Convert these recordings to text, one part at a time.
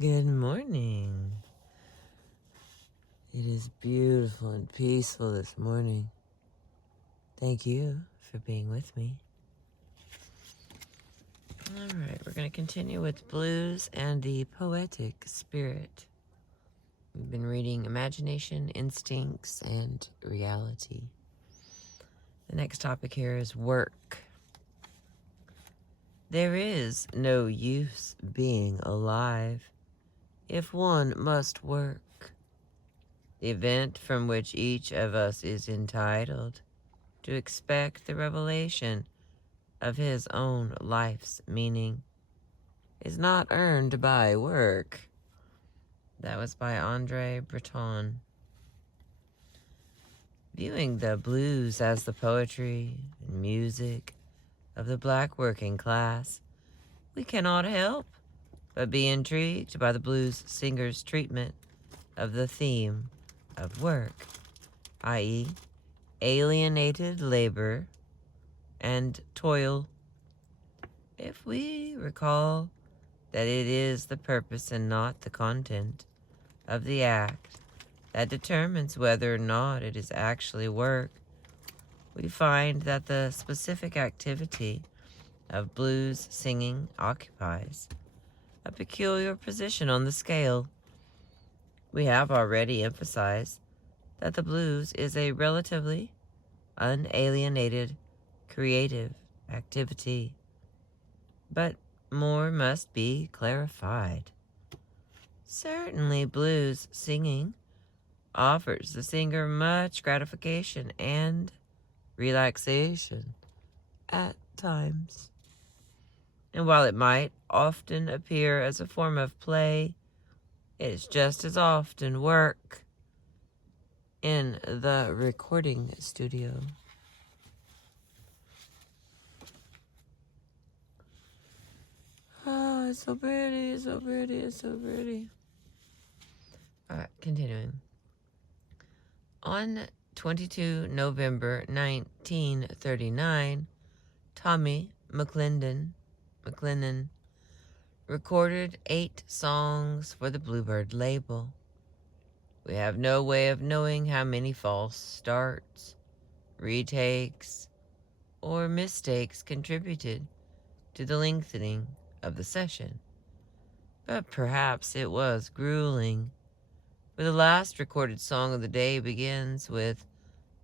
Good morning. It is beautiful and peaceful this morning. Thank you for being with me. All right, we're going to continue with blues and the poetic spirit. We've been reading Imagination, Instincts, and Reality. The next topic here is work. There is no use being alive if one must work. The event from which each of us is entitled to expect the revelation of his own life's meaning is not earned by work. That was by Andre Breton. Viewing the blues as the poetry and music of the black working class, we cannot help but be intrigued by the blues singer's treatment of the theme of work, i.e., alienated labor and toil. If we recall that it is the purpose and not the content of the act that determines whether or not it is actually work, we find that the specific activity of blues singing occupies a peculiar position on the scale. We have already emphasized that the blues is a relatively unalienated creative activity, but more must be clarified. Certainly, blues singing offers the singer much gratification and relaxation at times. And while it might often appear as a form of play, it is just as often work in the recording studio. Oh, it's so pretty, it's so pretty, it's so pretty. All right, continuing. On 22 November 1939, Tommy McClendon recorded 8 songs for the Bluebird label. We have no way of knowing how many false starts, retakes, or mistakes contributed to the lengthening of the session, but perhaps it was grueling, for the last recorded song of the day begins with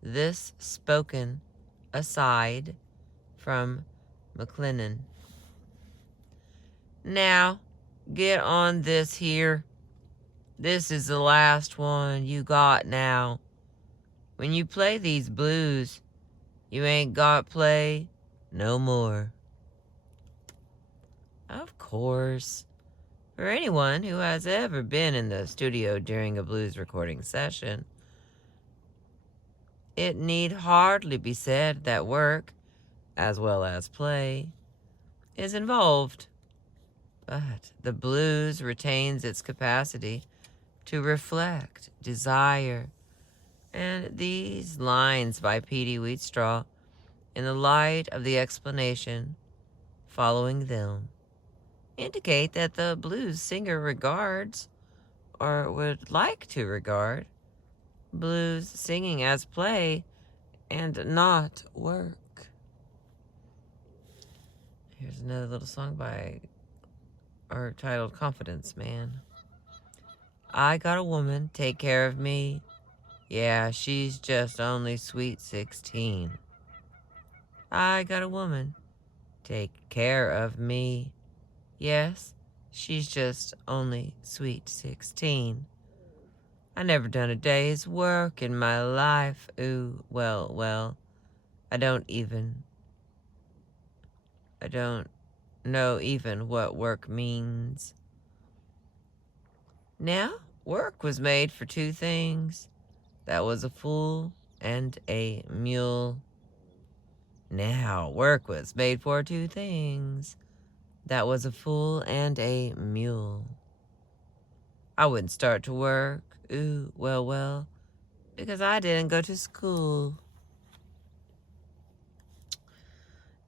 this spoken aside from McLennan. Now, get on this here. This is the last one you got now. When you play these blues, you ain't got play no more. Of course, for anyone who has ever been in the studio during a blues recording session, it need hardly be said that work, as well as play, is involved. But the blues retains its capacity to reflect desire, and these lines by P.D. Wheatstraw, in the light of the explanation following them, indicate that the blues singer regards, or would like to regard, blues singing as play and not work. Here's another little song titled Confidence Man. I got a woman take care of me. Yeah, she's just only sweet 16. I got a woman take care of me. Yes, she's just only sweet 16. I never done a day's work in my life. Ooh, well, I don't know even what work means. Now, work was made for 2 things. That was a fool and a mule. Now, work was made for 2 things. That was a fool and a mule. I wouldn't start to work. Ooh, well, because I didn't go to school.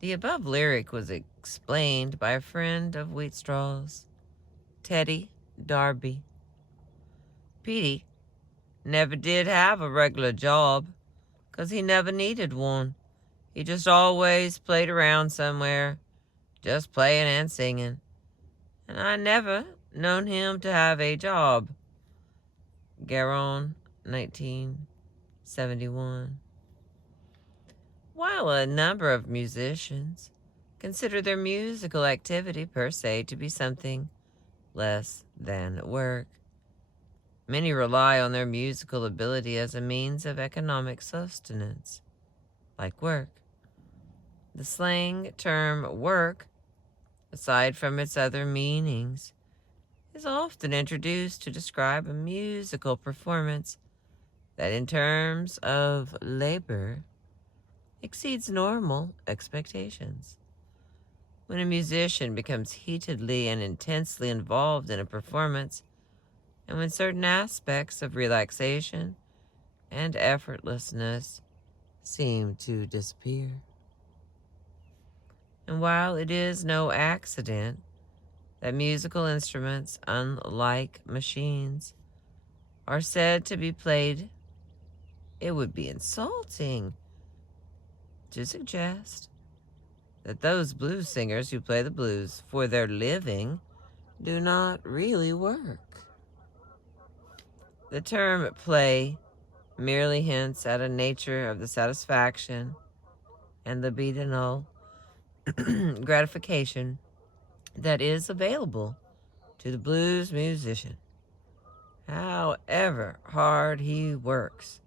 The above lyric was explained by a friend of Wheatstraw's, Teddy Darby. Petey never did have a regular job, 'cause he never needed one. He just always played around somewhere, just playing and singing. And I never known him to have a job. Garon, 1971. While a number of musicians consider their musical activity per se to be something less than work, many rely on their musical ability as a means of economic sustenance, like work. The slang term work, aside from its other meanings, is often introduced to describe a musical performance that, in terms of labor, exceeds normal expectations. When a musician becomes heatedly and intensely involved in a performance, and when certain aspects of relaxation and effortlessness seem to disappear. And while it is no accident that musical instruments, unlike machines, are said to be played, it would be insulting to suggest that those blues singers who play the blues for their living do not really work. The term play merely hints at a nature of the satisfaction and libidinal gratification that is available to the blues musician. However hard he works,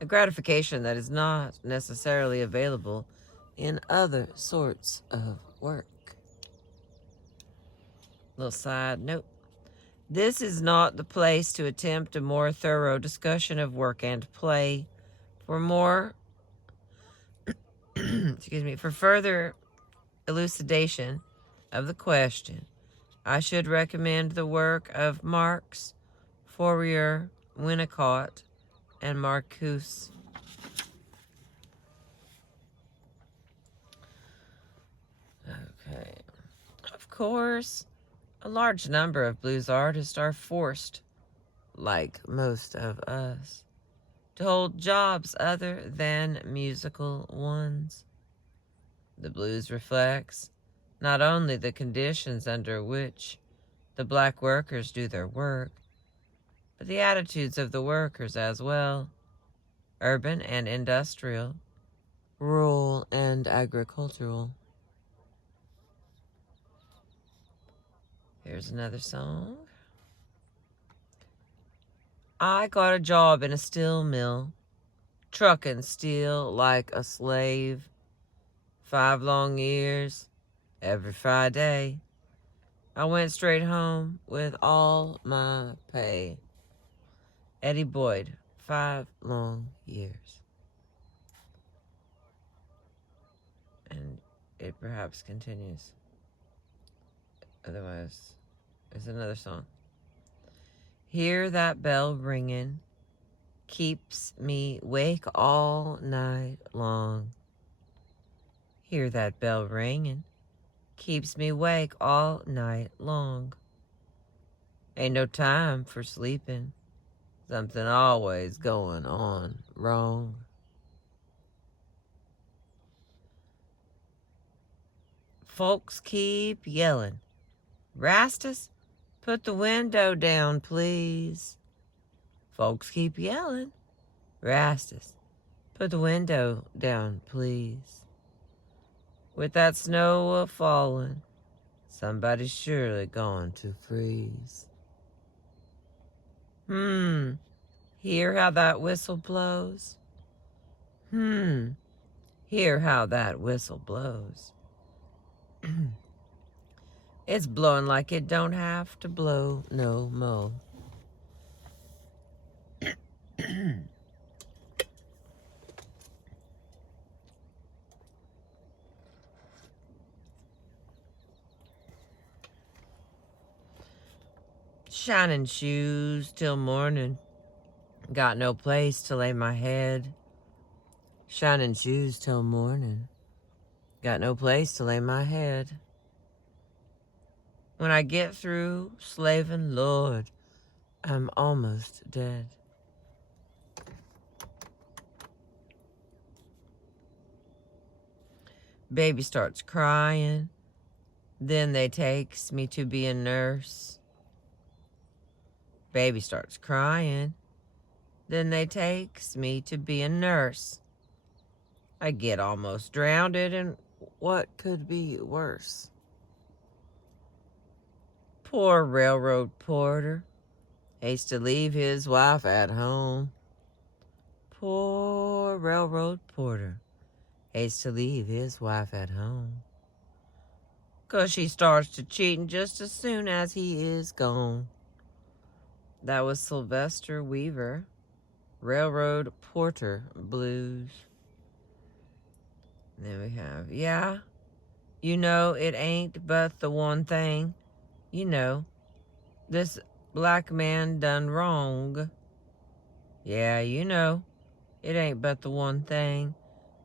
a gratification that is not necessarily available in other sorts of work. Little side note. This is not the place to attempt a more thorough discussion of work and play. For further elucidation of the question, I should recommend the work of Marx, Fourier, Winnicott, and Marcuse. Okay. Of course, a large number of blues artists are forced, like most of us, to hold jobs other than musical ones. The blues reflects not only the conditions under which the black workers do their work, but the attitudes of the workers as well, urban and industrial, rural and agricultural. Here's another song. I got a job in a steel mill, trucking steel like a slave. 5 long years, every Friday. I went straight home with all my pay. Eddie Boyd, 5 long years. And it perhaps continues. Otherwise, there's another song. Hear that bell ringing, keeps me wake all night long. Hear that bell ringing, keeps me awake all night long. Ain't no time for sleeping, something always going on wrong. Folks keep yelling, Rastus, put the window down, please. Folks keep yelling, Rastus, put the window down, please. With that snow a-falling, somebody's surely going to freeze. Hear how that whistle blows? Hear how that whistle blows. It's blowing like it don't have to blow no mo'. Shining shoes till morning, got no place to lay my head. Shining shoes till morning, got no place to lay my head. When I get through slaving, Lord, I'm almost dead. Baby starts crying. Then they takes me to be a nurse. Baby starts crying. Then they takes me to be a nurse. I get almost drowned, and what could be worse? Poor railroad porter hates to leave his wife at home. Poor railroad porter hates to leave his wife at home. 'Cause she starts to cheating just as soon as he is gone. That was Sylvester Weaver, Railroad Porter Blues. And then we have, yeah, you know it ain't but the one thing. You know, this black man done wrong. Yeah, you know, it ain't but the one thing.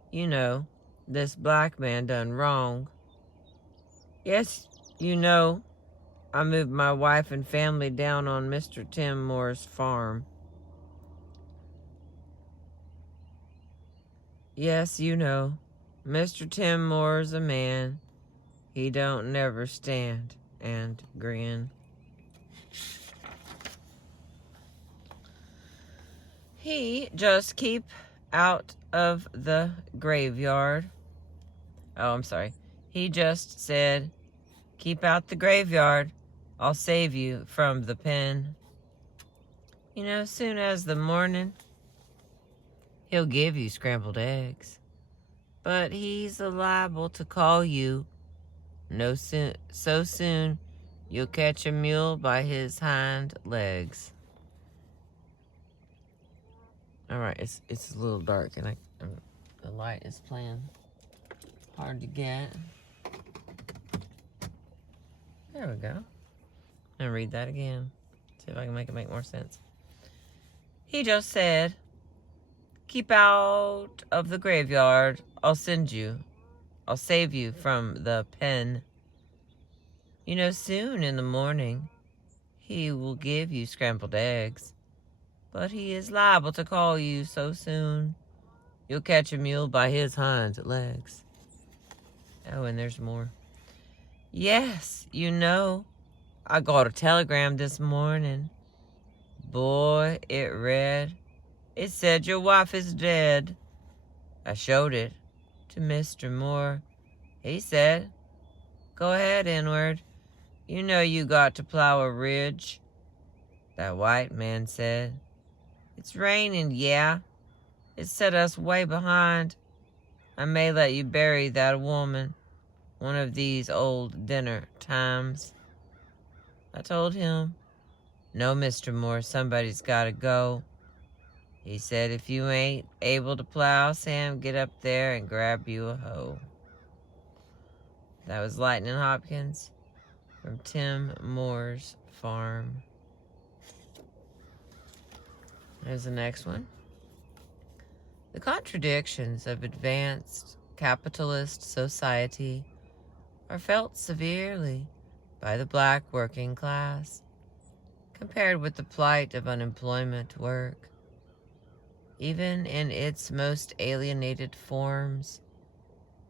You know, this black man done wrong. Yes, you know, I moved my wife and family down on Mr. Tim Moore's farm. Yes, you know, Mr. Tim Moore's a man. He don't never stand and grin. He just keep out of the graveyard. Oh, I'm sorry. He just said, keep out the graveyard. I'll save you from the pen. You know, soon as the morning, he'll give you scrambled eggs. But he's liable to call you so soon you'll catch a mule by his hind legs. All right, it's a little dark, and the light is playing hard to get. There we go. And read that again. See if I can make it make more sense. He just said, keep out of the graveyard. I'll save you from the pen. You know, soon in the morning, he will give you scrambled eggs. But he is liable to call you so soon you'll catch a mule by his hind legs. Oh, and there's more. Yes, you know, I got a telegram this morning. Boy, it read. It said your wife is dead. I showed it to Mr. Moore. He said, go ahead, inward. You know you got to plow a ridge. That white man said, it's raining, yeah. It set us way behind. I may let you bury that woman one of these old dinner times. I told him, no, Mr. Moore, somebody's got to go. He said, if you ain't able to plow, Sam, get up there and grab you a hoe. That was Lightning Hopkins from Tim Moore's farm. There's the next one. The contradictions of advanced capitalist society are felt severely by the black working class, compared with the plight of unemployment work. Even in its most alienated forms,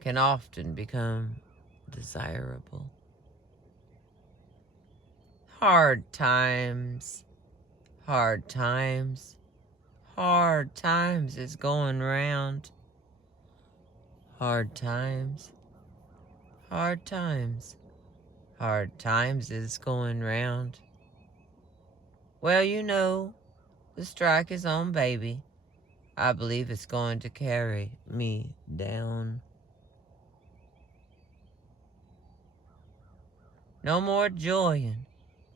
can often become desirable. Hard times, hard times, hard times is going round. Hard times, hard times, hard times is going round. Well, you know, the strike is on, baby. I believe it's going to carry me down. No more joying,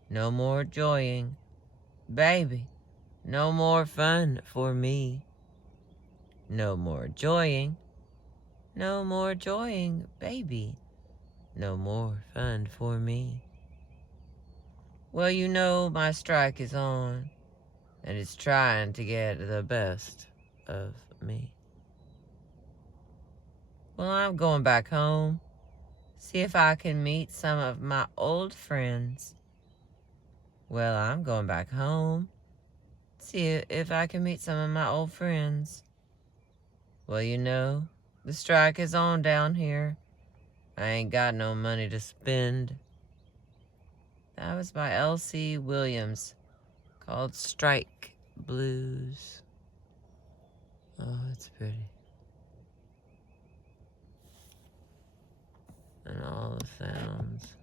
no more joying, baby. No more fun for me. No more joying, no more joying, baby. No more fun for me. Well, you know my strike is on, and it's trying to get the best of me. Well, I'm going back home. See if I can meet some of my old friends. Well, I'm going back home. See if I can meet some of my old friends. Well, you know, the strike is on down here. I ain't got no money to spend. That was by L.C. Williams, called Strike Blues. Oh, it's pretty. And all the sounds.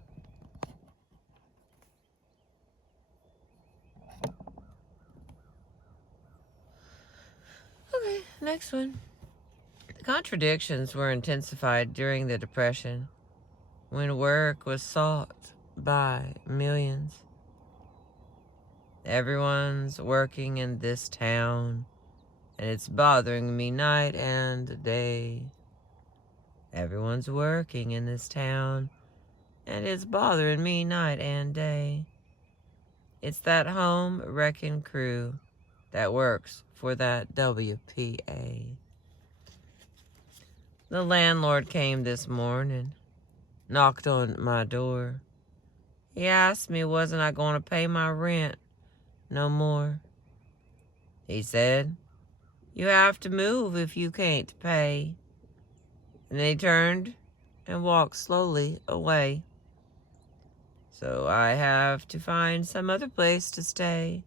Okay, next one. The contradictions were intensified during the Depression, when work was sought by millions. Everyone's working in this town, and it's bothering me night and day. Everyone's working in this town, and it's bothering me night and day. It's that home wrecking crew that works for that WPA. The landlord came this morning, knocked on my door. He asked me wasn't I going to pay my rent no more. He said, "You have to move if you can't pay." And then he turned and walked slowly away. So I have to find some other place to stay.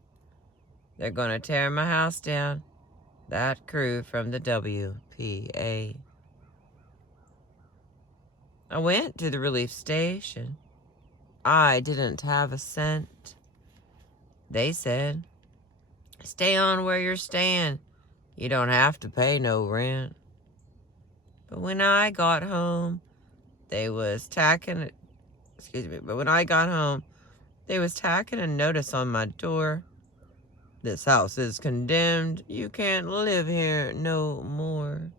They're going to tear my house down. That crew from the WPA. I went to the relief station. I didn't have a cent. They said, "Stay on where you're staying. You don't have to pay no rent." But when I got home, they was tacking a notice on my door. "This house is condemned. You can't live here no more."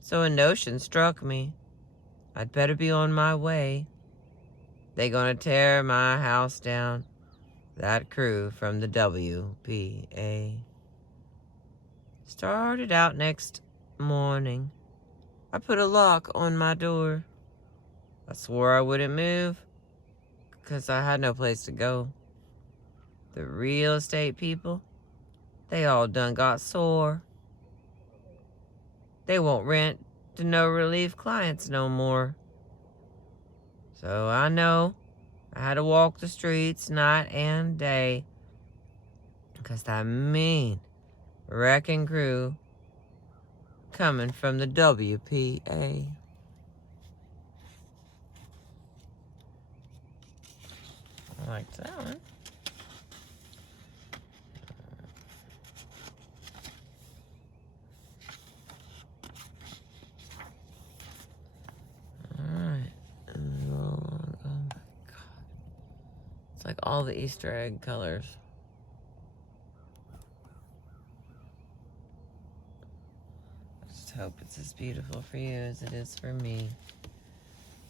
So a notion struck me. I'd better be on my way. They gonna tear my house down. That crew from the WPA. Started out next morning. I put a lock on my door. I swore I wouldn't move, 'cause I had no place to go. The real estate people, they all done got sore. They won't rent to no relief clients no more. So I know I had to walk the streets night and day, 'cause that mean wrecking crew coming from the WPA. I liked that one. Alright. Oh my god. It's like all the Easter egg colors. I just hope it's as beautiful for you as it is for me.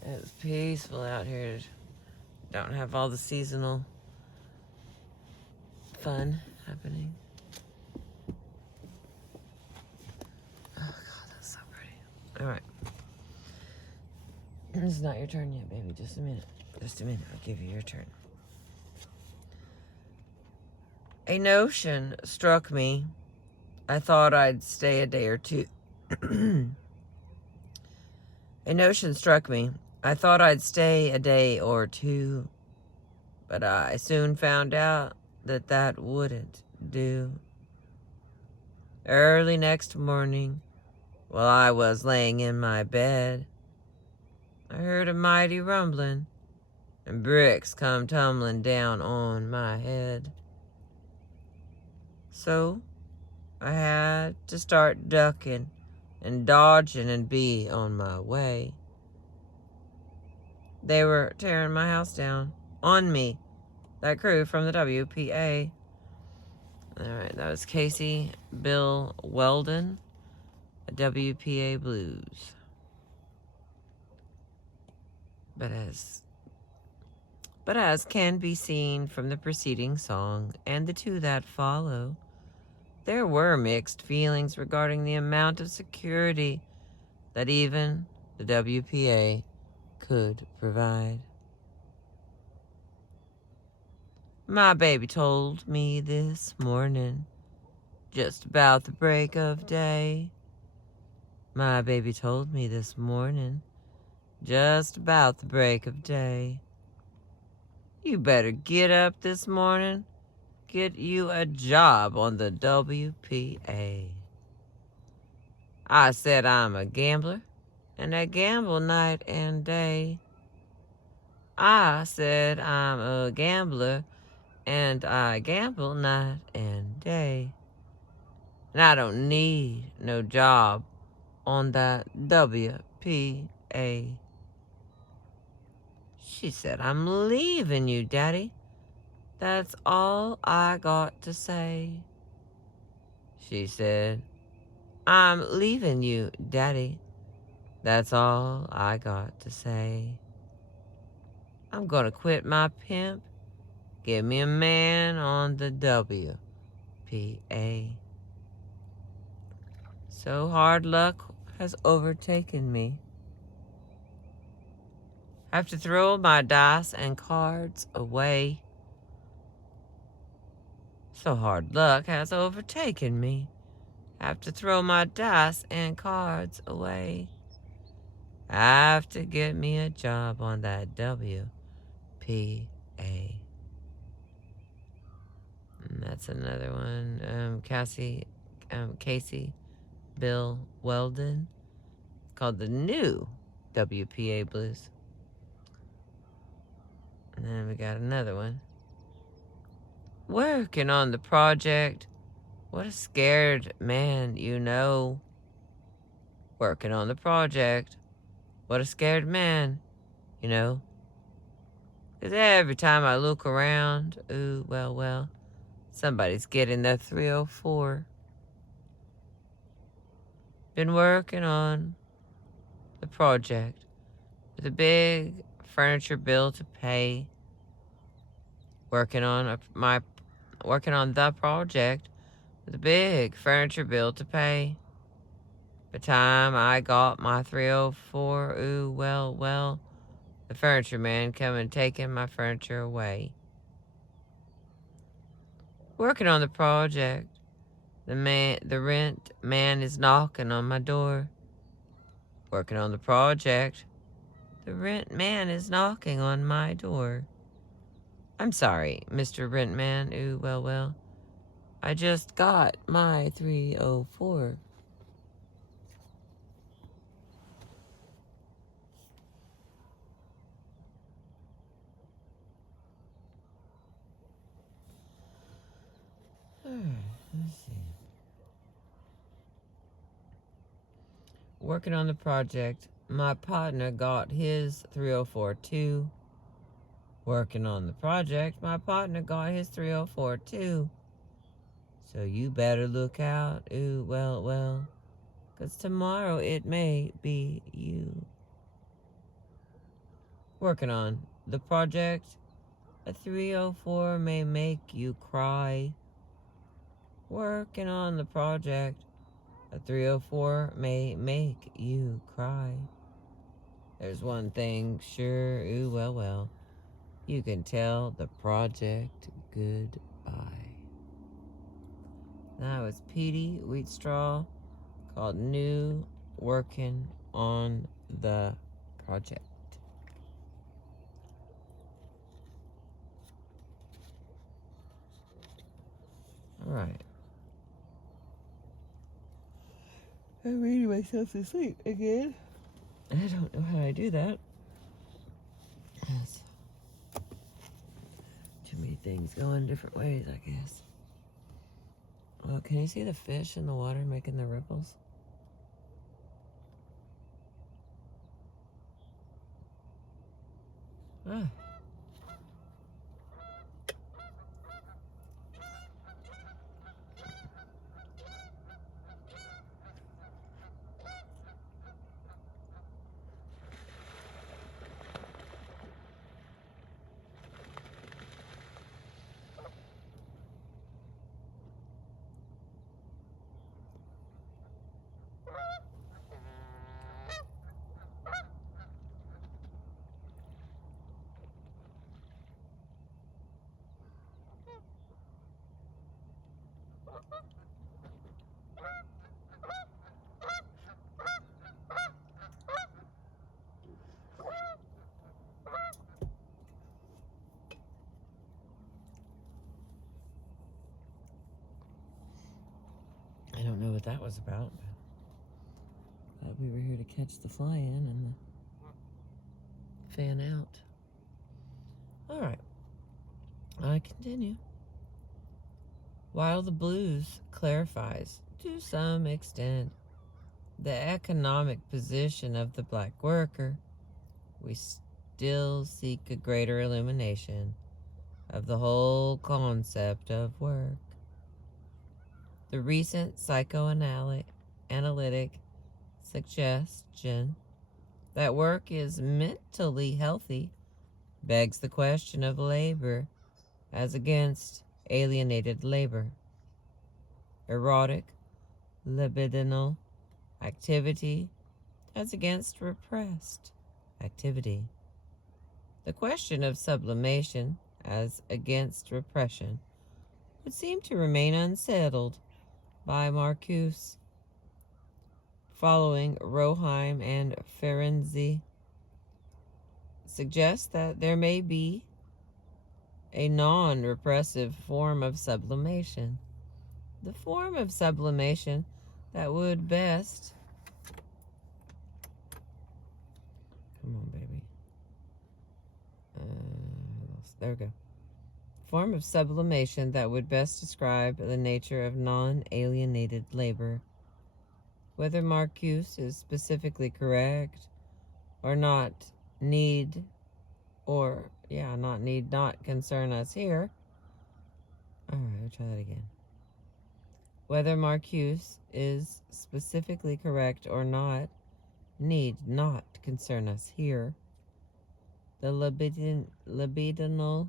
It's peaceful out here. Don't have all the seasonal fun happening. Oh god, that's so pretty. Alright. It's not your turn yet, baby. Just a minute. Just a minute. I'll give you your turn. A notion struck me. I thought I'd stay a day or two. A notion struck me. I thought I'd stay a day or two, but I soon found out that that wouldn't do. Early next morning, while I was laying in my bed, I heard a mighty rumbling, and bricks come tumbling down on my head. So I had to start ducking and dodging and be on my way. They were tearing my house down on me. That crew from the WPA. Alright, that was Casey Bill Weldon, WPA Blues. But as can be seen from the preceding song and the two that follow, there were mixed feelings regarding the amount of security that even the WPA could provide. My baby told me this morning, just about the break of day. My baby told me this morning, just about the break of day. You better get up this morning, get you a job on the WPA. I said I'm a gambler, and I gamble night and day. I said I'm a gambler, and I gamble night and day. And I don't need no job on the WPA. She said, I'm leaving you, Daddy. That's all I got to say. She said, I'm leaving you, Daddy. That's all I got to say. I'm gonna quit my pimp. Give me a man on the WPA. So hard luck has overtaken me. I have to throw my dice and cards away. So hard luck has overtaken me. I have to throw my dice and cards away. I have to get me a job on that WPA. And that's another one. Casey Bill Weldon, called the new WPA Blues. And then we got another one. Working on the project. What a scared man, you know. Working on the project. What a scared man, you know. 'Cause every time I look around, ooh, well, somebody's getting their 304. Been working on the project with a big furniture bill to pay. Working on the project with a big furniture bill to pay. By the time I got my 304, ooh, well, the furniture man come and taking my furniture away. Working on the project, the rent man is knocking on my door. Working on the project, the rent man is knocking on my door. I'm sorry, Mr. Rent Man, ooh, well, I just got my 304. Let's see. Working on the project, my partner got his 304 too. Working on the project, my partner got his 304 too. So you better look out, ooh, well, 'cause tomorrow it may be you. Working on the project, a 304 may make you cry. Working on the project, a 304 may make you cry. There's one thing sure, ooh, well, you can tell the project goodbye. That was Petey Wheatstraw, called New Working on the Project. All right. I'm reading myself to sleep again. I don't know how I do that. Yes. Too many things going different ways, I guess. Oh, can you see the fish in the water making the ripples? Ah. don't know what that was about, but we were here to catch the fly in and the fan out. All right, I continue. While the blues clarifies, to some extent, the economic position of the black worker, we still seek a greater illumination of the whole concept of work. The recent psychoanalytic suggestion that work is mentally healthy begs the question of labor as against alienated labor. Erotic, libidinal activity as against repressed activity. The question of sublimation as against repression would seem to remain unsettled by Marcuse. Following Roheim and Ferenczi, suggests that there may be a non-repressive form of sublimation. The form of sublimation that would best... Come on, baby. There we go. Form of sublimation that would best describe the nature of non-alienated labor. Whether Marcuse is specifically correct or not need not concern us here. All right, I'll try that again. Whether Marcuse is specifically correct or not need not concern us here. The libidinal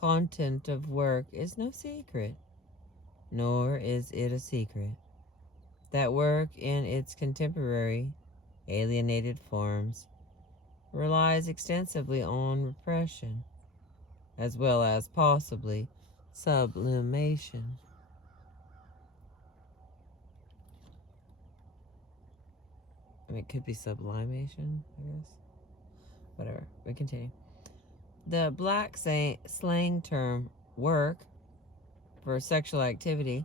content of work is no secret, nor is it a secret that work in its contemporary alienated forms relies extensively on repression, as well as possibly sublimation. I mean, it could be sublimation, I guess. Whatever, we continue. The black slang term work for sexual activity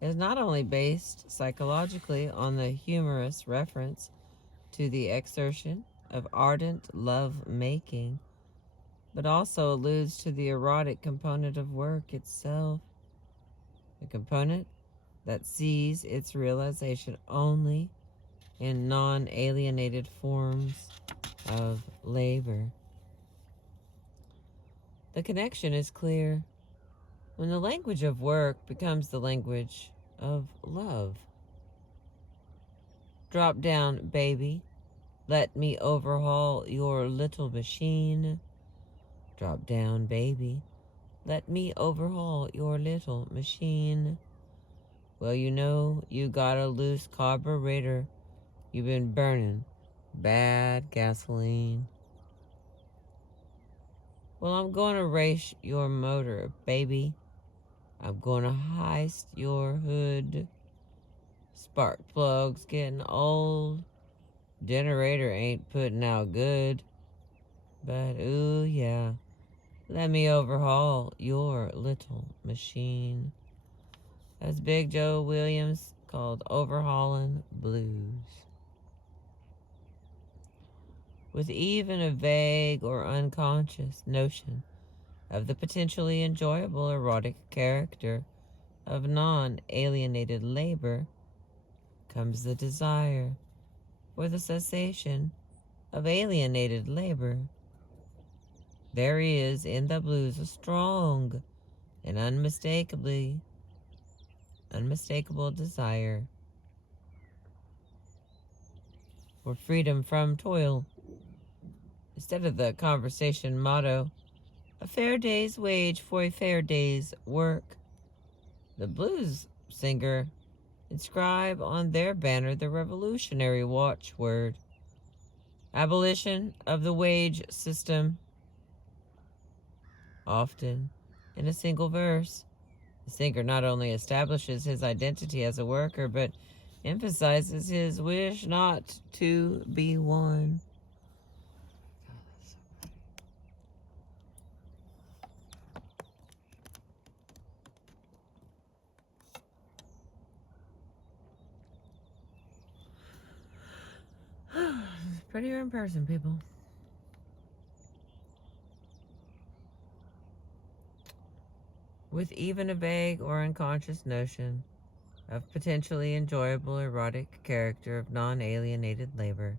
is not only based psychologically on the humorous reference to the exertion of ardent love-making, but also alludes to the erotic component of work itself, a component that sees its realization only in non-alienated forms of labor. The connection is clear. When the language of work becomes the language of love. Drop down, baby. Let me overhaul your little machine. Drop down, baby. Let me overhaul your little machine. Well, you know, you got a loose carburetor. You've been burning bad gasoline. Well, I'm going to race your motor, baby. I'm going to heist your hood. Spark plug's getting old. Generator ain't putting out good. But, ooh, yeah. Let me overhaul your little machine. That's Big Joe Williams called Overhauling Blues. With even a vague or unconscious notion of the potentially enjoyable erotic character of non-alienated labor comes the desire for the cessation of alienated labor. There is in the blues a strong and unmistakable desire for freedom from toil. Instead of the conversation motto, a fair day's wage for a fair day's work, the blues singer inscribe on their banner the revolutionary watchword, abolition of the wage system. Often, in a single verse, the singer not only establishes his identity as a worker, but emphasizes his wish not to be one. Right here in person, people. With even a vague or unconscious notion of potentially enjoyable erotic character of non-alienated labor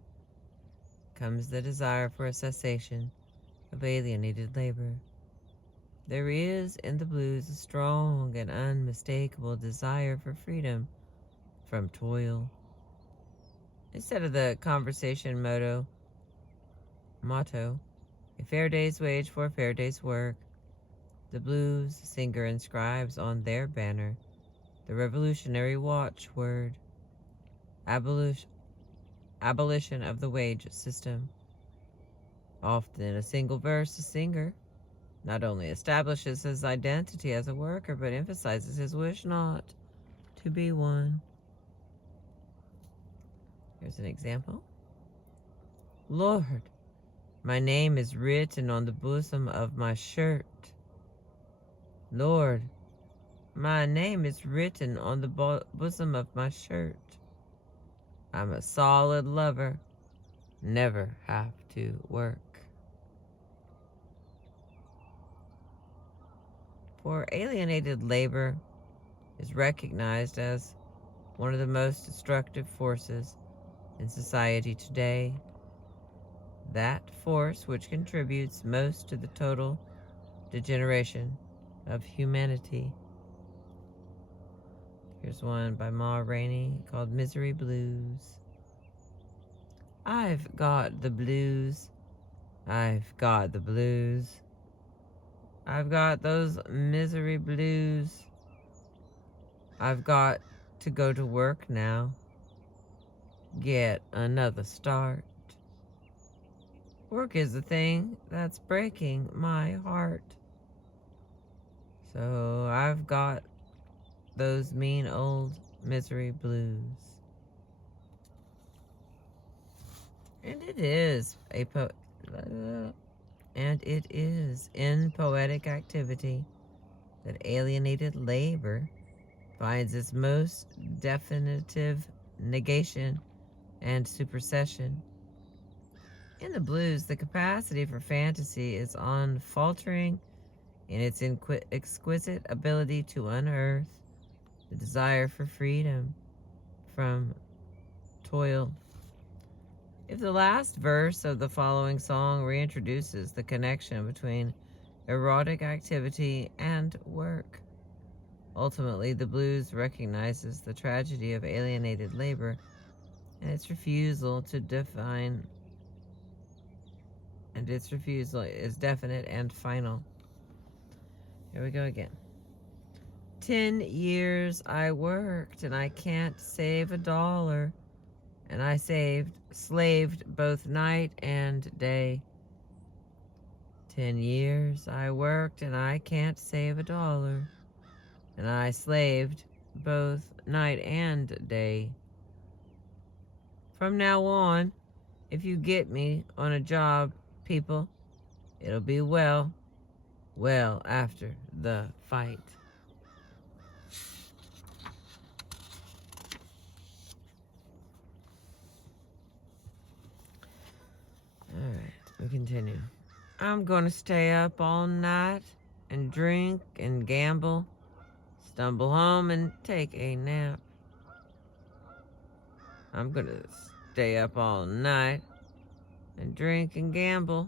comes the desire for a cessation of alienated labor. There is in the blues a strong and unmistakable desire for freedom from toil. Instead of the conversation motto, a fair day's wage for a fair day's work, the blues singer inscribes on their banner the revolutionary watchword, abolition of the wage system. Often in a single verse, the singer not only establishes his identity as a worker, but emphasizes his wish not to be one. Here's an example. Lord, my name is written on the bosom of my shirt. Lord, my name is written on the bosom of my shirt. I'm a solid lover, never have to work. For alienated labor is recognized as one of the most destructive forces in society today. That force which contributes most to the total degeneration of humanity. Here's one by Ma Rainey called Misery Blues. I've got the blues. I've got the blues. I've got those misery blues. I've got to go to work now. Get another start. Work is the thing that's breaking my heart. So I've got those mean old misery blues. And it is in poetic activity that alienated labor finds its most definitive negation and supersession. In the blues, the capacity for fantasy is unfaltering in its exquisite ability to unearth the desire for freedom from toil. If the last verse of the following song reintroduces the connection between erotic activity and work, ultimately the blues recognizes the tragedy of alienated labor and its refusal to define, and its refusal is definite and final. Here we go again. 10 years I worked and I can't save $1. And I slaved both night and day. 10 years I worked and I can't save $1. And I slaved both night and day. From now on, if you get me on a job, people, it'll be well after the fight. All right, we continue. I'm gonna stay up all night and drink and gamble, stumble home and take a nap. I'm gonna stay up all night and drink and gamble,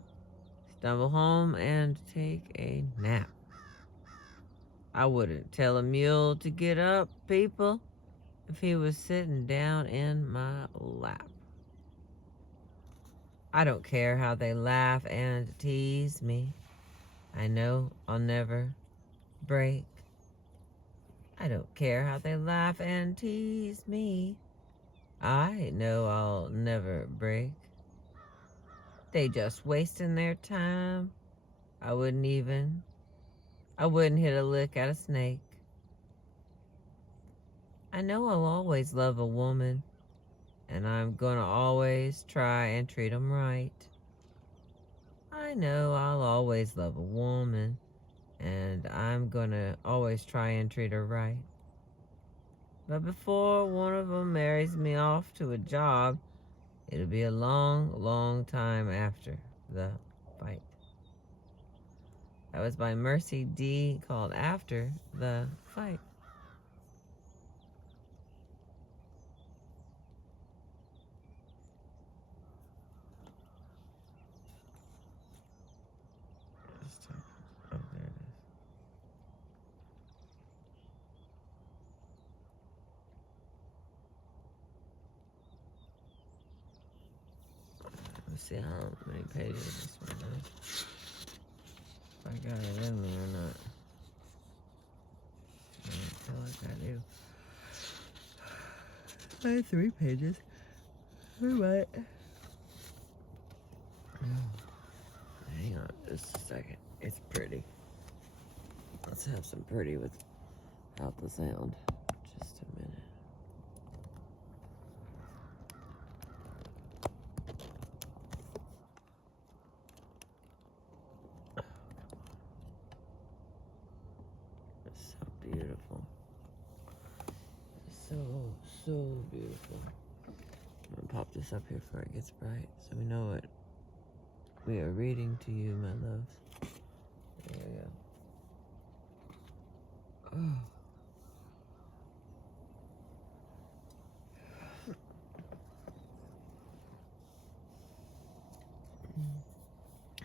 stumble home and take a nap. I wouldn't tell a mule to get up, people, if he was sitting down in my lap. I don't care how they laugh and tease me. I know I'll never break. I don't care how they laugh and tease me. I know I'll never break. They just wasting their time. I wouldn't hit a lick at a snake. I know I'll always love a woman, and I'm gonna always try and treat 'em right. I know I'll always love a woman, and I'm gonna always try and treat her right. But before one of 'em marries me off to a job, It'll be a long, long time after the fight. That was by Mercy D, called After the Fight. Oh, there it is. Let's see how many pages this one has. If I got it in me or not. I don't feel like I do. I have 3 pages. Alright. Hang on just a second. It's pretty. Let's have some pretty without the sound. Just a minute. It's so beautiful. So beautiful. I'm gonna pop this up here before it gets bright so we know what we are reading to you, my loves. There we go. Oh.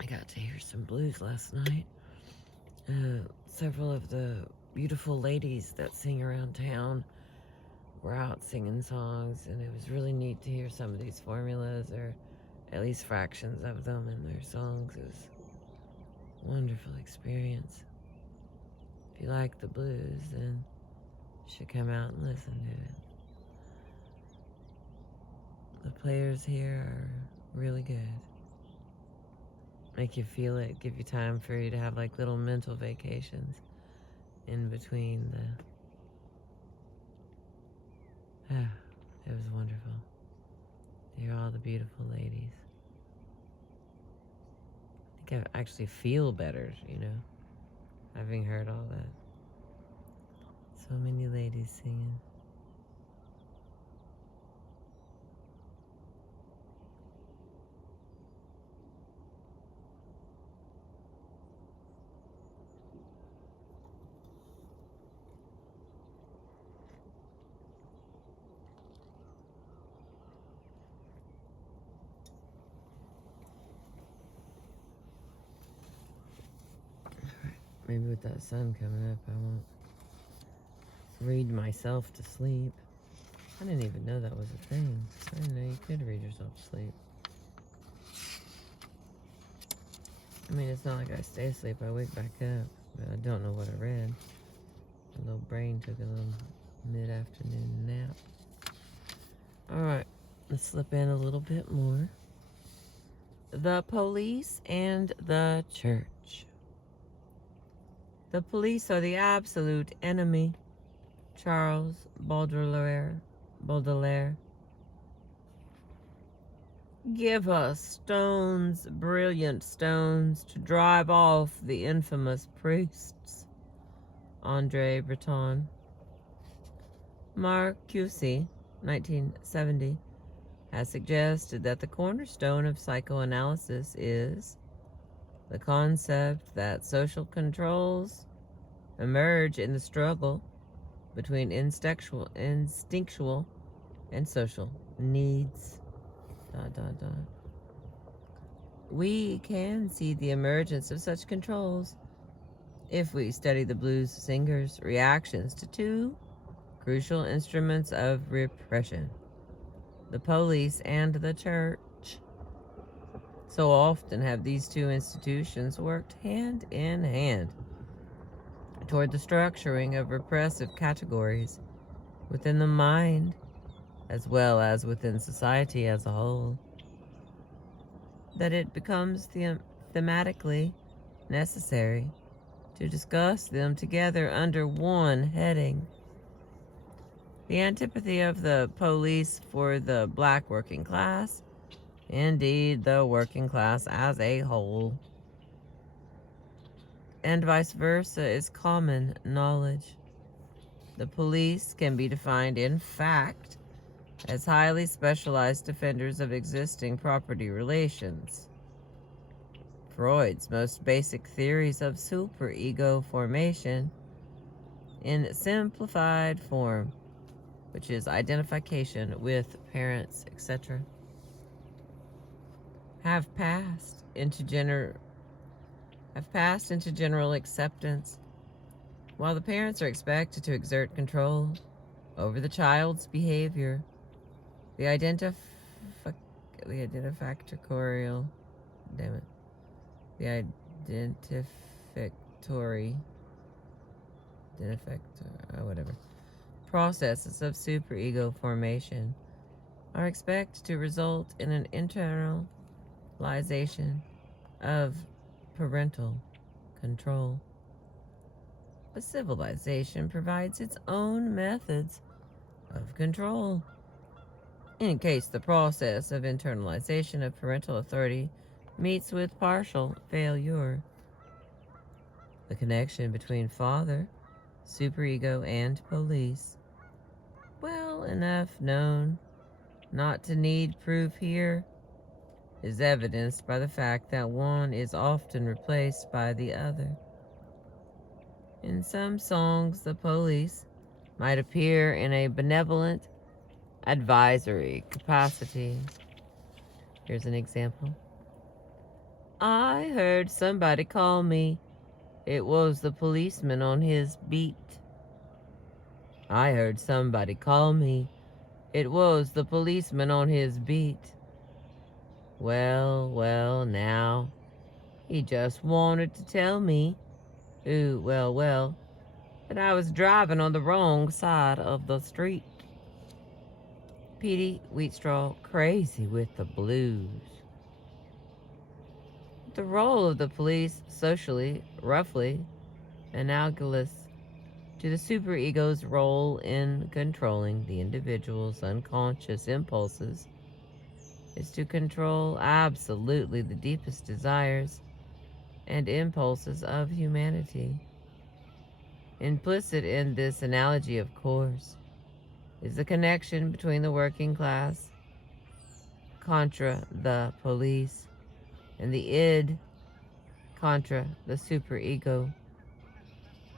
I got to hear some blues last night. Several of the beautiful ladies that sing around town were out singing songs, and it was really neat to hear some of these formulas, or at least fractions of them in their songs. It was a wonderful experience. If you like the blues, then you should come out and listen to it. The players here are really good. Make you feel it, give you time for you to have like little mental vacations in between the... it was wonderful. They're all the beautiful ladies. I think I actually feel better, having heard all that. So many ladies singing. Maybe with that sun coming up, I won't read myself to sleep. I didn't even know that was a thing. I didn't know you could read yourself to sleep. I mean, it's not like I stay asleep. I wake back up, but I don't know what I read. My little brain took a little mid-afternoon nap. All right, let's slip in a little bit more. The police and the church. The police are the absolute enemy. Charles Baudelaire. Give us stones, brilliant stones, to drive off the infamous priests. Andre Breton. Marcuse, 1970, has suggested that the cornerstone of psychoanalysis is the concept that social controls emerge in the struggle between instinctual and social needs. ... We can see the emergence of such controls if we study the blues singers' reactions to 2 crucial instruments of repression: the police and the church. So often have these 2 institutions worked hand in hand toward the structuring of repressive categories within the mind as well as within society as a whole, that it becomes thematically necessary to discuss them together under one heading. The antipathy of the police for the black working class, indeed the working class as a whole, and vice versa, is common knowledge. The police can be defined in fact as highly specialized defenders of existing property relations. Freud's most basic theories of superego formation in simplified form, which is identification with parents, etc., have passed into general acceptance, while the parents are expected to exert control over the child's behavior. The identificatory processes of superego formation are expected to result in an internalization of parental control. But civilization provides its own methods of control. In case the process of internalization of parental authority meets with partial failure, the connection between father, superego, and police, well enough known not to need proof here, is evidenced by the fact that one is often replaced by the other. In some songs, the police might appear in a benevolent advisory capacity. Here's an example. I heard somebody call me. It was the policeman on his beat. I heard somebody call me. It was the policeman on his beat. Well, now, he just wanted to tell me, that I was driving on the wrong side of the street. Petey Wheatstraw, crazy with the blues. The role of the police, socially, roughly, analogous to the superego's role in controlling the individual's unconscious impulses, is to control absolutely the deepest desires and impulses of humanity. Implicit in this analogy, of course, is the connection between the working class contra the police and the id contra the superego.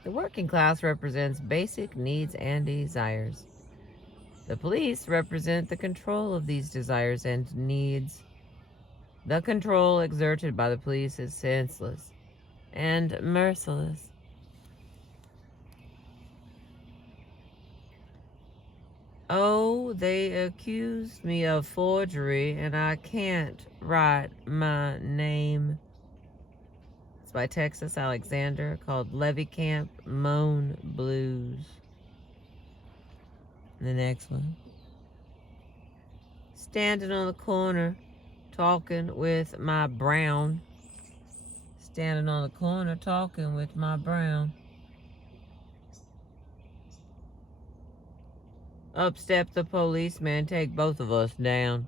The working class represents basic needs and desires. The police represent the control of these desires and needs. The control exerted by the police is senseless and merciless. Oh, they accused me of forgery and I can't write my name. It's by Texas Alexander, called Levy Camp Moan Blues. And the next one. Standing on the corner, talking with my brown. Standing on the corner, talking with my brown. Up stepped the policeman, take both of us down.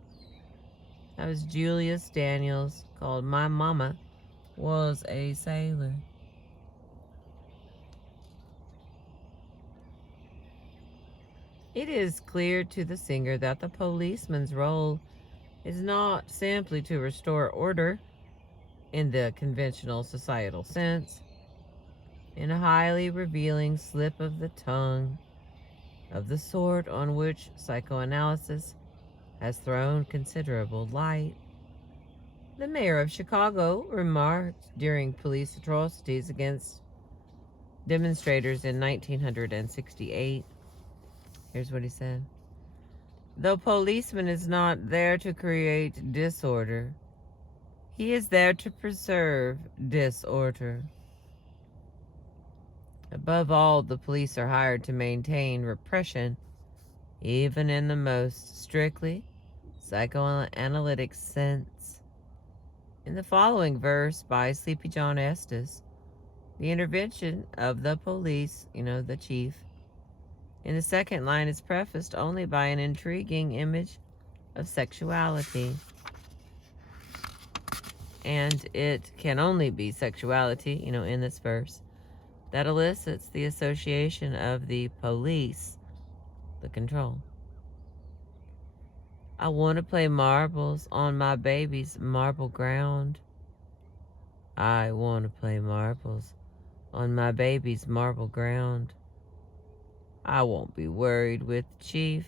That was Julius Daniels, called My Mama Was a Sailor. It is clear to the singer that the policeman's role is not simply to restore order in the conventional societal sense, in a highly revealing slip of the tongue, of the sort on which psychoanalysis has thrown considerable light. The mayor of Chicago remarked during police atrocities against demonstrators in 1968. Here's what he said. The policeman is not there to create disorder. He is there to preserve disorder. Above all, the police are hired to maintain repression, even in the most strictly psychoanalytic sense. In the following verse by Sleepy John Estes, the intervention of the police, the chief, in the second line is prefaced only by an intriguing image of sexuality. And it can only be sexuality, in this verse, that elicits the association of the police, the control. I want to play marbles on my baby's marble ground. I want to play marbles on my baby's marble ground. I won't be worried with Chief.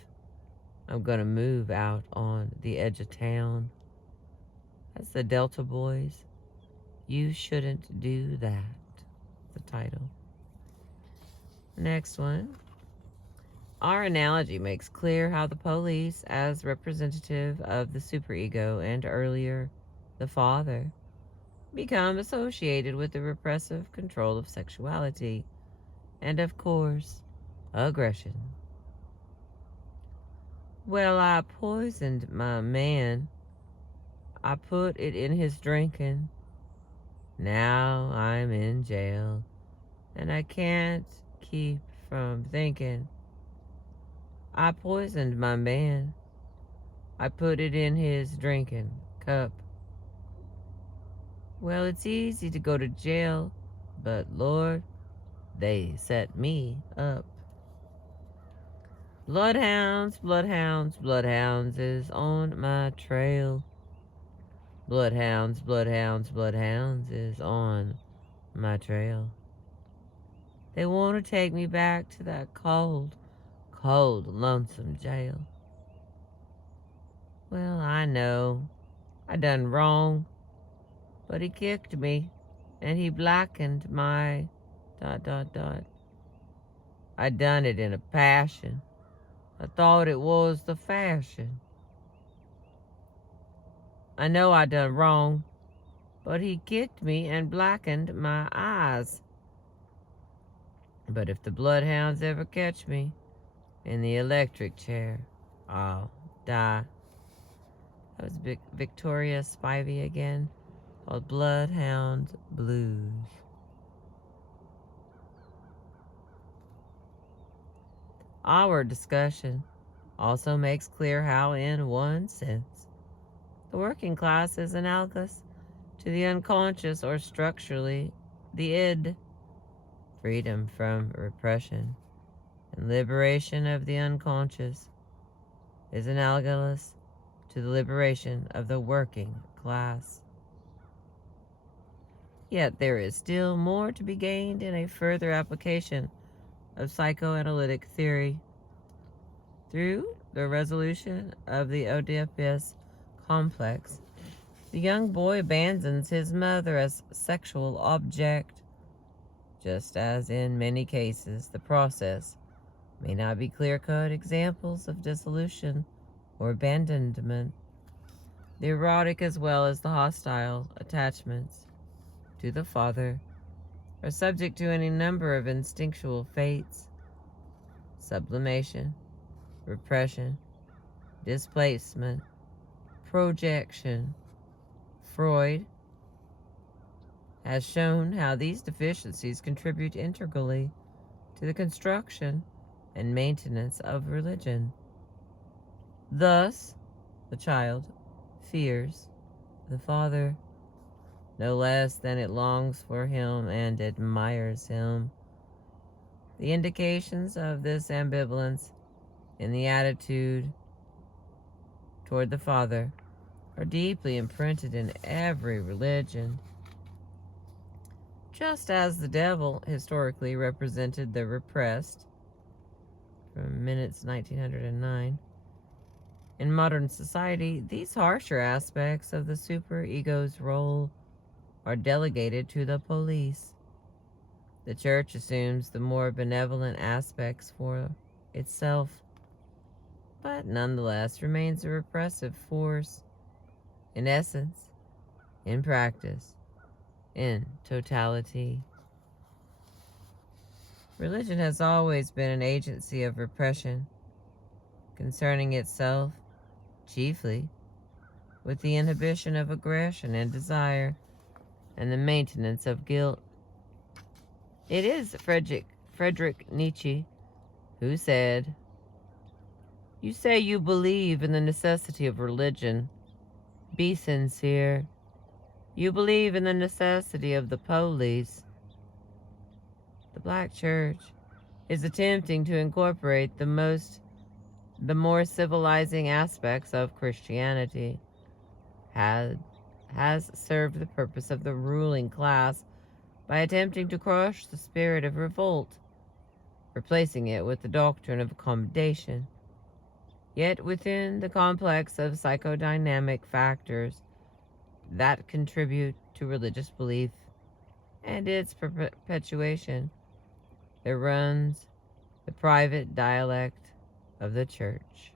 I'm gonna move out on the edge of town. That's the Delta Boys. You shouldn't do that. The title. Next one. Our analogy makes clear how the police, as representative of the superego and earlier, the father, become associated with the repressive control of sexuality and, of course, aggression. Well, I poisoned my man. I put it in his drinking. Now I'm in jail, and I can't keep from thinking. I poisoned my man. I put it in his drinking cup. Well, it's easy to go to jail, but Lord, they set me up. Bloodhounds, bloodhounds, bloodhounds is on my trail. Bloodhounds, bloodhounds, bloodhounds is on my trail. They want to take me back to that cold, cold, lonesome jail. Well, I know I done wrong, but he kicked me and he blackened my ... I done it in a passion. I thought it was the fashion. I know I done wrong, but he kicked me and blackened my eyes. But if the bloodhounds ever catch me in the electric chair, I'll die. That was Victoria Spivey again, called Bloodhound Blues. Our discussion also makes clear how, in one sense, the working class is analogous to the unconscious or structurally the id. Freedom from repression and liberation of the unconscious is analogous to the liberation of the working class. Yet there is still more to be gained in a further application of psychoanalytic theory. Through the resolution of the Oedipus complex, the young boy abandons his mother as sexual object. Just as in many cases, the process may not be clear-cut examples of dissolution or abandonment. The erotic as well as the hostile attachments to the father are subject to any number of instinctual fates: sublimation, repression, displacement, projection. Freud has shown how these deficiencies contribute integrally to the construction and maintenance of religion. Thus, the child fears the father no less than it longs for him and admires him. The indications of this ambivalence in the attitude toward the father are deeply imprinted in every religion. Just as the devil historically represented the repressed, from Minutes 1909, in modern society, these harsher aspects of the superego's role are delegated to the police. The church assumes the more benevolent aspects for itself, but nonetheless remains a repressive force, in essence, in practice, in totality. Religion has always been an agency of repression, concerning itself chiefly with the inhibition of aggression and desire and the maintenance of guilt. It is Friedrich Nietzsche who said, "You say you believe in the necessity of religion. Be sincere. You believe in the necessity of the police." The Black Church is attempting to incorporate the most the more civilizing aspects of Christianity has served the purpose of the ruling class by attempting to crush the spirit of revolt, replacing it with the doctrine of accommodation. Yet within the complex of psychodynamic factors that contribute to religious belief and its perpetuation, there runs the private dialect of the church: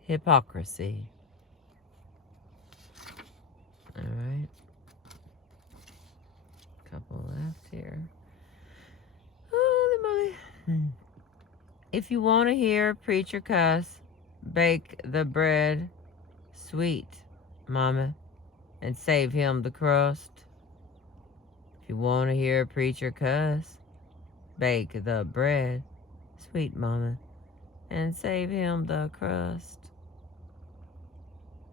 hypocrisy. All right. Couple left here. Holy moly. If you want to hear a preacher cuss, bake the bread sweet, mama, and save him the crust. If you want to hear a preacher cuss, bake the bread sweet, mama, and save him the crust.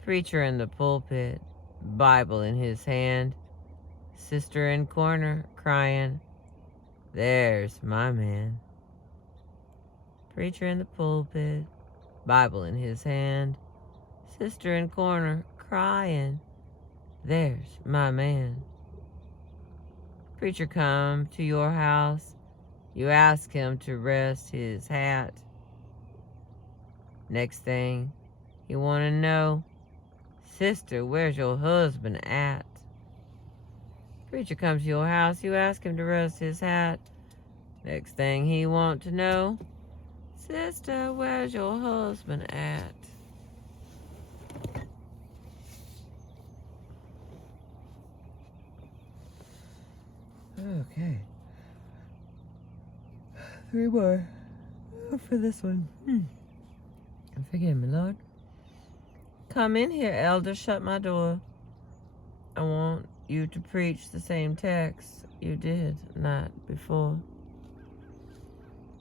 Preacher in the pulpit, Bible in his hand, sister in corner crying, "There's my man." Preacher in the pulpit, Bible in his hand, sister in corner crying, "There's my man." Preacher come to your house, you ask him to rest his hat. Next thing you want to know, "Sister, where's your husband at?" Preacher comes to your house, you ask him to rest his hat. Next thing he want to know, "Sister, where's your husband at?" Okay. 3 more for this one. Forgive me, Lord. Come in here, elder, shut my door. I want you to preach the same text you did the night before.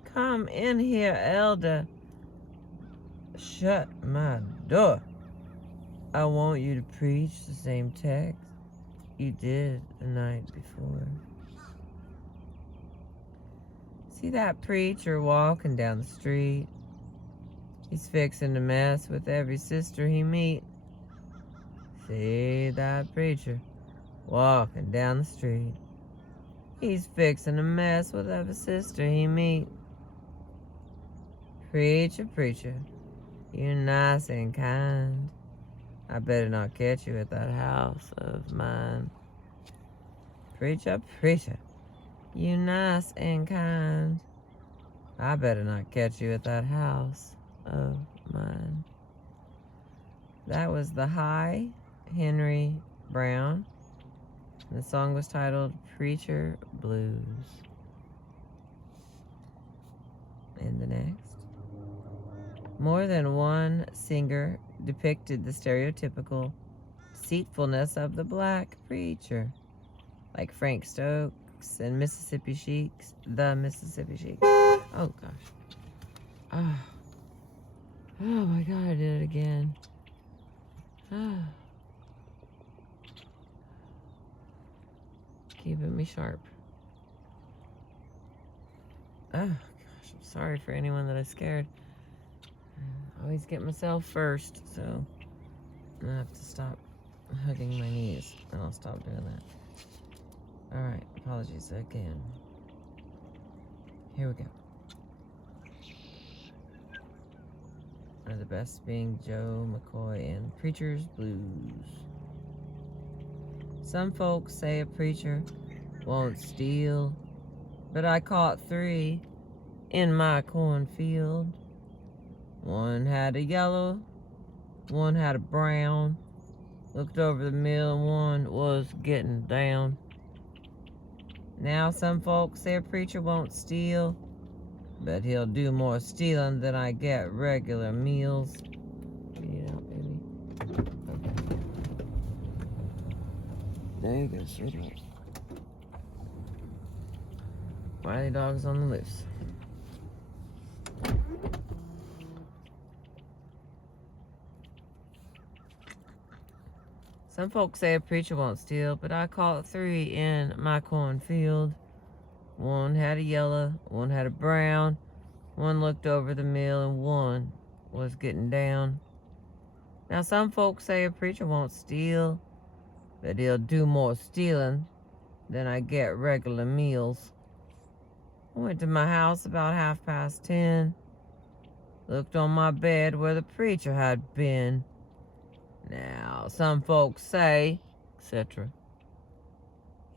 Come in here, elder. Shut my door. I want you to preach the same text you did the night before. See that preacher walking down the street? He's fixing to mess with every sister he meet. See that preacher walking down the street? He's fixing to mess with every sister he meet. Preacher, preacher, you nice and kind. I better not catch you at that house of mine. Preacher, preacher, you nice and kind. I better not catch you at that house of mine. That was the High Henry Brown. The song was titled Preacher Blues. And the next. More than one singer depicted the stereotypical deceitfulness of the black preacher, like Frank Stokes and Mississippi Sheiks, the Mississippi Sheiks. Oh gosh. Oh my God, I did it again. Keeping me sharp. Oh gosh, I'm sorry for anyone that I scared. I always get myself first, so I have to stop hugging my knees, and I'll stop doing that. Alright, apologies again. Here we go. One of the best being Joe McCoy and Preacher's Blues. Some folks say a preacher won't steal, but I caught 3 in my cornfield. One had a yellow, one had a brown. Looked over the mill and one was getting down. Now some folks say a preacher won't steal, but he'll do more stealing than I get regular meals. Get it out, baby. Okay. There you go, sweetheart. Wiley dog's on the loose. Some folks say a preacher won't steal, but I caught 3 in my cornfield. One had a yellow, one had a brown. One looked over the mill and one was getting down. Now, some folks say a preacher won't steal, but he'll do more stealing than I get regular meals. I went to my house about 10:30, looked on my bed where the preacher had been. Now, some folks say, etc.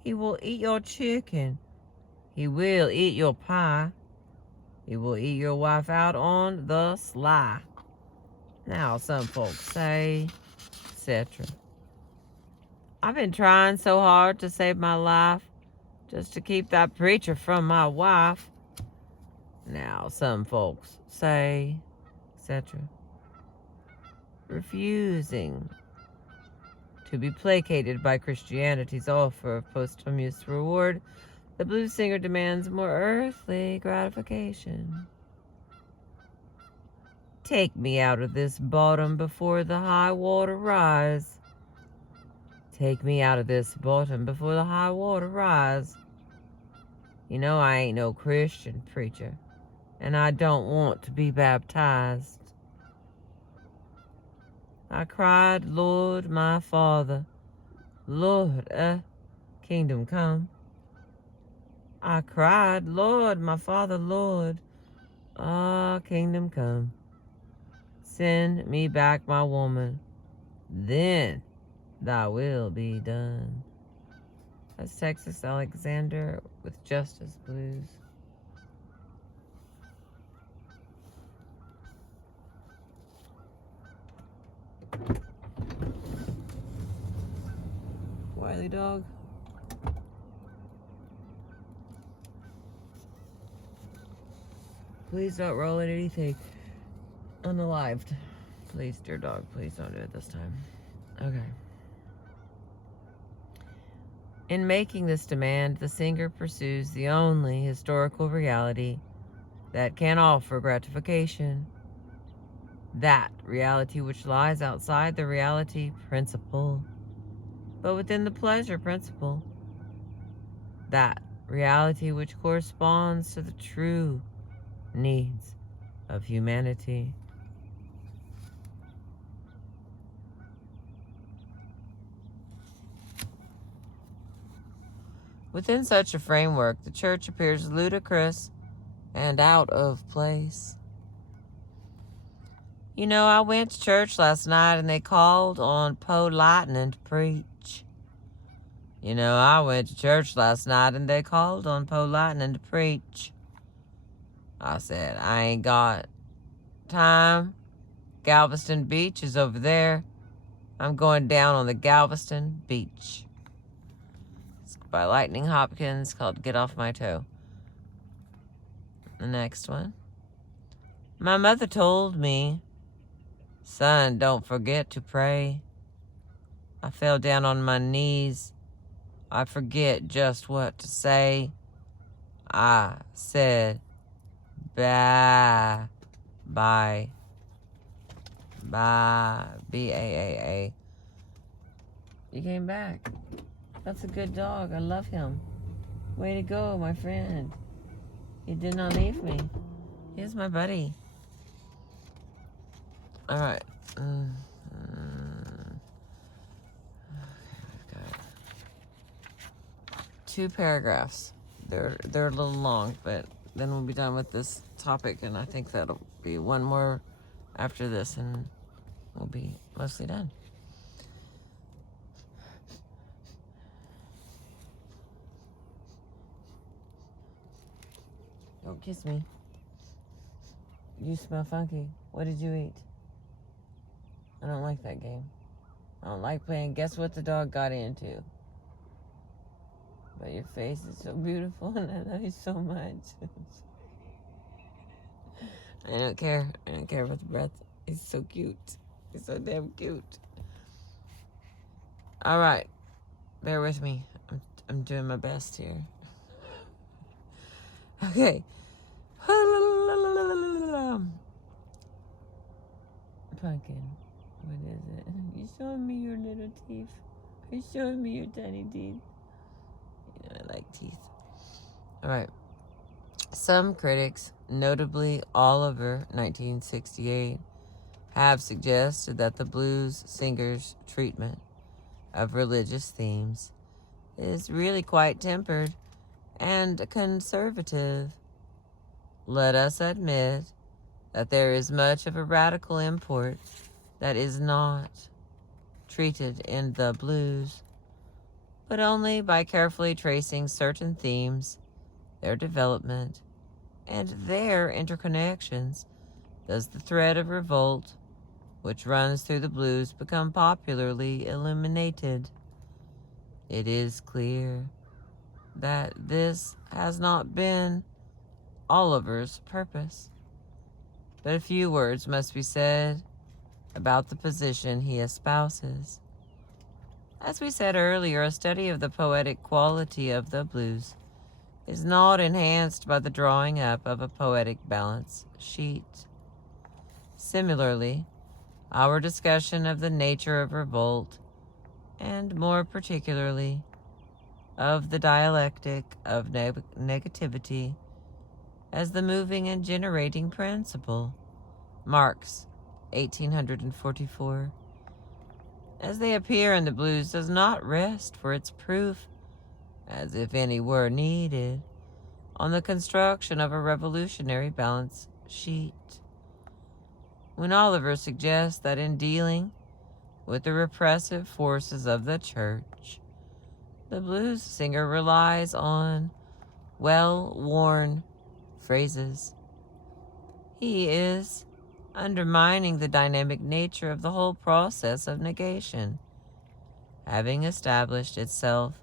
He will eat your chicken. He will eat your pie. He will eat your wife out on the sly. Now, some folks say, etc. I've been trying so hard to save my life just to keep that preacher from my wife. Now, some folks say, etc. Refusing to be placated by Christianity's offer of posthumous reward, the blues singer demands more earthly gratification. Take me out of this bottom before the high water rise. Take me out of this bottom before the high water rise. You know I ain't no Christian preacher, and I don't want to be baptized. I cried, Lord, my Father, Lord, kingdom come. I cried, Lord, my Father, Lord, kingdom come. Send me back my woman, then thy will be done. That's Texas Alexander with Justice Blues. Wiley dog. Please don't roll at anything unalived. Please, dear dog, please don't do it this time. Okay. In making this demand, the singer pursues the only historical reality that can offer gratification. That reality which lies outside the reality principle, but within the pleasure principle. That reality which corresponds to the true needs of humanity. Within such a framework, the church appears ludicrous and out of place. You know, I went to church last night and they called on Poe Lightning to preach. You know, I went to church last night and they called on Poe Lightning to preach. I said, I ain't got time. Galveston Beach is over there. I'm going down on the Galveston Beach. It's by Lightning Hopkins, called Get Off My Toe. The next one. My mother told me, son, don't forget to pray. I fell down on my knees. I forget just what to say. I said, bye, bye, bye, B-A-A-A. You came back. That's a good dog. I love him. Way to go, my friend. You did not leave me. He's my buddy. All right. Okay, we've got 2 paragraphs. They're a little long, but then we'll be done with this topic, and I think that'll be one more after this, and we'll be mostly done. Don't kiss me. You smell funky. What did you eat? I don't like that game. I don't like playing guess what the dog got into. But your face is so beautiful and I love you so much. I don't care. I don't care about the breath. He's so cute. He's so damn cute. All right. Bear with me. I'm doing my best here. Okay. Pumpkin. What is it? You showing me your little teeth? Are you showing me your tiny teeth? You know, I like teeth. All right. Some critics, notably Oliver, 1968, have suggested that the blues singer's treatment of religious themes is really quite tempered and conservative. Let us admit that there is much of a radical import that is not treated in the blues, but only by carefully tracing certain themes, their development, and their interconnections does the thread of revolt which runs through the blues become popularly illuminated. It is clear that this has not been Oliver's purpose, but a few words must be said about the position he espouses. As we said earlier, a study of the poetic quality of the blues is not enhanced by the drawing up of a poetic balance sheet. Similarly, our discussion of the nature of revolt, and more particularly of the dialectic of negativity as the moving and generating principle, Marx, 1844, as they appear in the blues, does not rest for its proof, as if any were needed, on the construction of a revolutionary balance sheet. When Oliver suggests that in dealing with the repressive forces of the church, the blues singer relies on well-worn phrases, he is undermining the dynamic nature of the whole process of negation, having established itself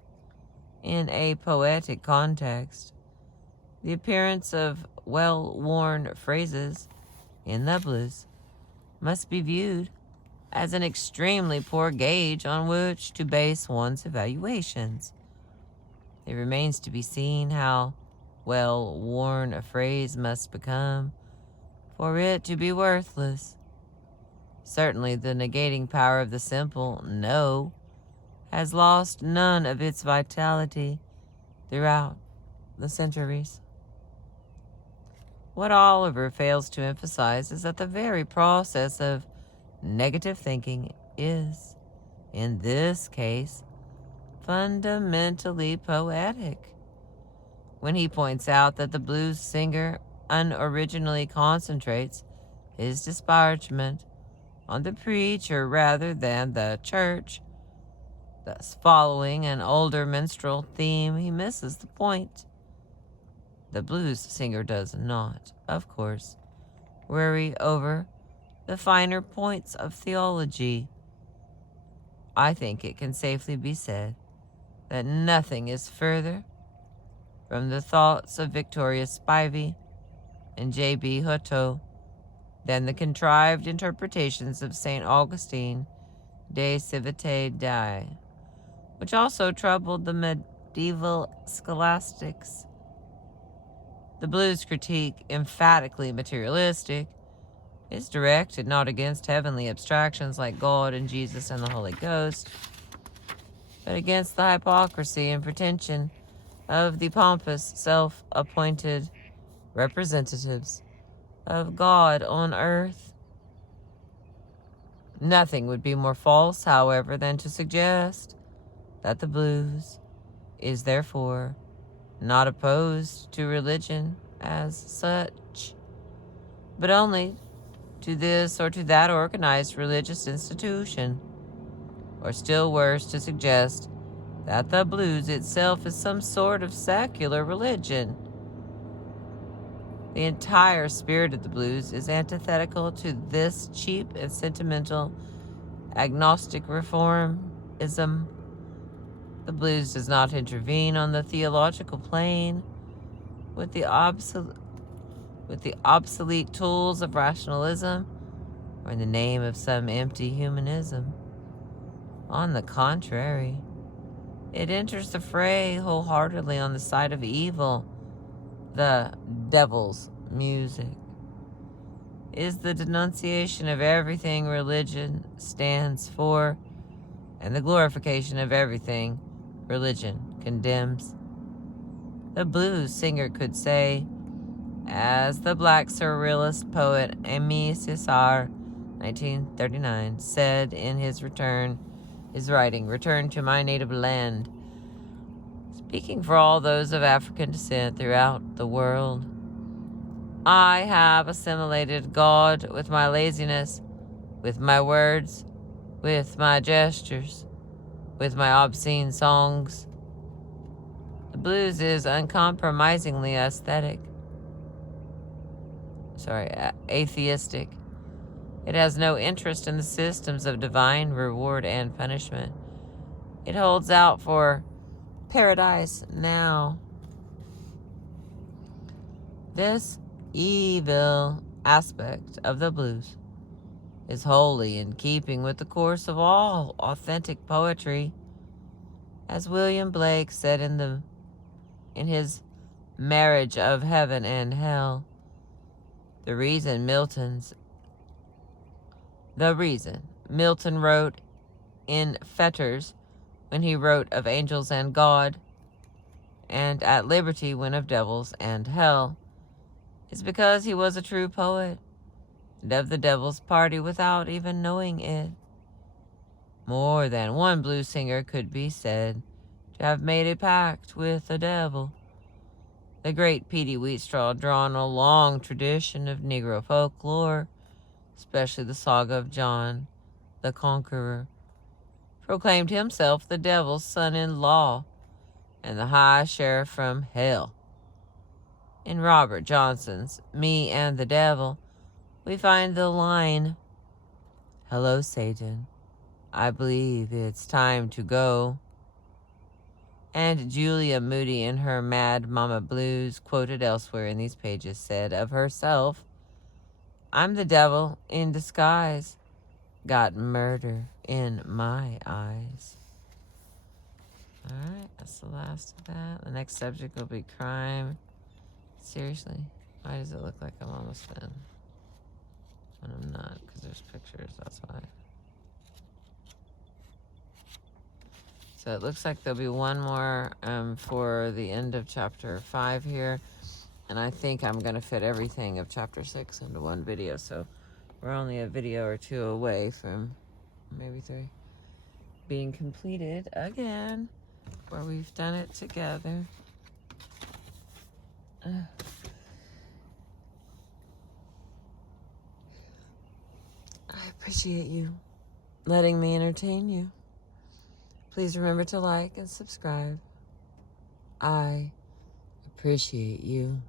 in a poetic context. The appearance of well-worn phrases in the blues must be viewed as an extremely poor gauge on which to base one's evaluations. It remains to be seen how well-worn a phrase must become for it to be worthless. Certainly the negating power of the simple no has lost none of its vitality throughout the centuries. What Oliver fails to emphasize is that the very process of negative thinking is, in this case, fundamentally poetic. When he points out that the blues singer unoriginally concentrates his disparagement on the preacher rather than the church, thus following an older minstrel theme, he misses the point. The blues singer does not, of course, worry over the finer points of theology. I think it can safely be said that nothing is further from the thoughts of Victoria Spivey and J.B. Hutto than the contrived interpretations of St. Augustine de Civitate Dei, which also troubled the medieval scholastics. The blues critique, emphatically materialistic, is directed not against heavenly abstractions like God and Jesus and the Holy Ghost, but against the hypocrisy and pretension of the pompous, self-appointed representatives of God on earth. Nothing would be more false, however, than to suggest that the blues is therefore not opposed to religion as such, but only to this or to that organized religious institution, or still worse, to suggest that the blues itself is some sort of secular religion. The entire spirit of the blues is antithetical to this cheap and sentimental agnostic reformism. The blues does not intervene on the theological plane with the obsolete tools of rationalism or in the name of some empty humanism. On the contrary, it enters the fray wholeheartedly on the side of evil. The devil's music is the denunciation of everything religion stands for and the glorification of everything religion condemns. The blues singer could say, As the black surrealist poet Aimé Césaire, 1939, said in his writing, Return to My Native Land, speaking for all those of African descent throughout the world. I have assimilated God with my laziness, with my words, with my gestures, with my obscene songs. The blues is uncompromisingly atheistic. It has no interest in the systems of divine reward and punishment. It holds out for paradise now. This evil aspect of the blues is wholly in keeping with the course of all authentic poetry. As William Blake said in his Marriage of Heaven and Hell, the reason Milton wrote in fetters when he wrote of angels and God, and at liberty when of devils and hell, is because he was a true poet, and of the devil's party without even knowing it. More than one blues singer could be said to have made a pact with the devil. The great Petey Wheatstraw, drawn a long tradition of Negro folklore, especially the saga of John the Conqueror, proclaimed himself the devil's son-in-law and the high sheriff from hell. In Robert Johnson's Me and the Devil, we find the line, Hello, Satan, I believe it's time to go. And Julia Moody in her Mad Mama Blues, quoted elsewhere in these pages, said of herself, I'm the devil in disguise, got murder in my eyes. All right, that's the last of that. The next subject will be crime. Seriously, why does it look like I'm almost done? When I'm not, because there's pictures, that's why. So it looks like there'll be one more for the end of chapter 5 here. And I think I'm going to fit everything of chapter 6 into one video. So we're only a video or two away from, maybe 3, being completed again, where we've done it together. I appreciate you letting me entertain you. Please remember to like and subscribe. I appreciate you.